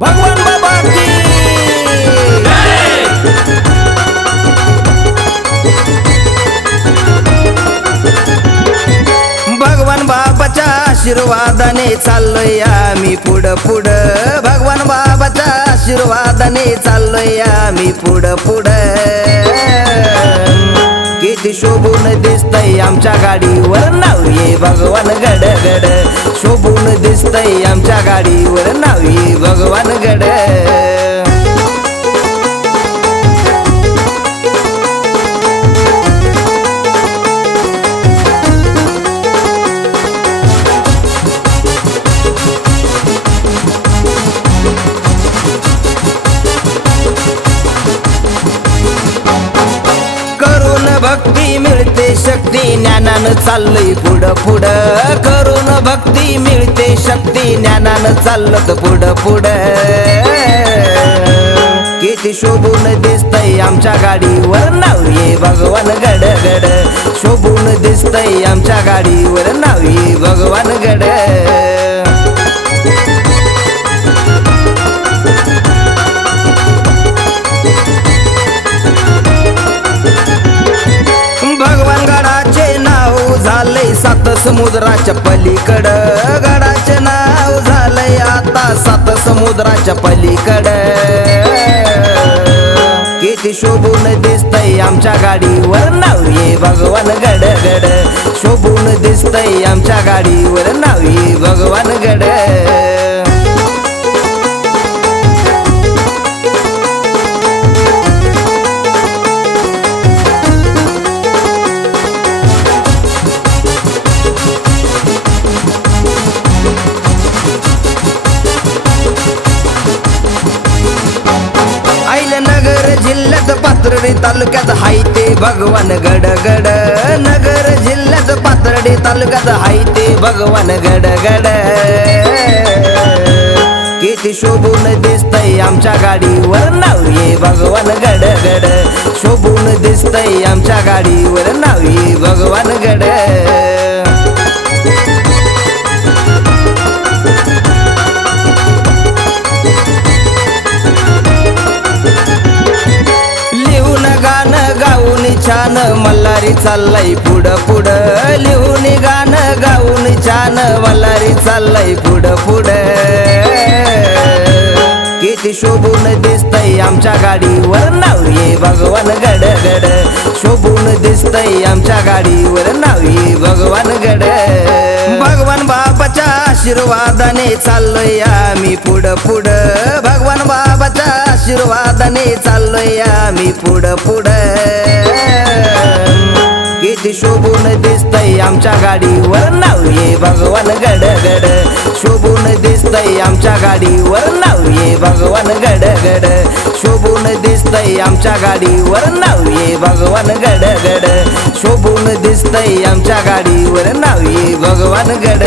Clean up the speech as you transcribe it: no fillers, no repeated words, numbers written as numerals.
भगवान बाबा की भगवान बाबाच्या आशीर्वादाने चाललोय आम्ही पुढं पुढं भगवान बाबाच्या आशीर्वादाने चाललोय आम्ही पुढं पुढं किती शोभून दिसतय आमच्या गाडीवर नाव ये भगवान गड गड शोभून दिसतय आमच्या गाडीवर नाव ये भगवान गड भक्ती मिळते शक्ती ज्ञानानं चाललंय पुढं पुढं करून भक्ती मिळते शक्ती ज्ञानानं चाललं पुढं पुढं किती शोभून दिसतय आमच्या गाडीवर नाव ये भगवान गड गड शोभून दिसतय आमच्या गाडीवर नाव ये भगवान गड झालंय सात समुद्राच्या पलीकड गडाचे नाव झालंय आता सात समुद्राच्या पलीकड किती शोभून दिसतय आमच्या गाडीवर नाव ये भगवान गड गड शोभून दिसतय आमच्या गाडीवर नाव ये भगवान गड नगर जिल्ह्यात पाथर्डी तालुक्यात हाय ते भगवान गड गड नगर जिल्ह्यात पाथर्डी तालुक्यात हाय ते भगवान गड गड किती शोभून दिसतय आमच्या गाडीवर नाव ये भगवान गड गड शोभून दिसतय आमच्या गाडीवर नाव ये भगवान गड छान मल्हारी चाललंय पुढं पुढं लिहून गाणं गाऊन छान मल्हारी चाललंय पुढं पुढं किती शोभून दिसतय आमच्या गाडीवर नाव ये भगवान गड गड शोभून दिसतय आमच्या गाडीवर नाव ये भगवान गड भगवान बाबाच्या आशीर्वादाने चाललोय आम्ही पुढं पुढं भगवान बाबाच्या आशीर्वादाने चाललोय आम्ही पुढं पुढं किती शोभून दिसतय आमच्या गाडीवर नाव ये भगवान गड गड शोभून दिसतय आमच्या गाडीवर नाव ये भगवान गड गड शोभून दिसतय आमच्या गाडीवर नाव ये भगवान गड गड शोभून दिसतय आमच्या गाडीवर नाव ये भगवान गड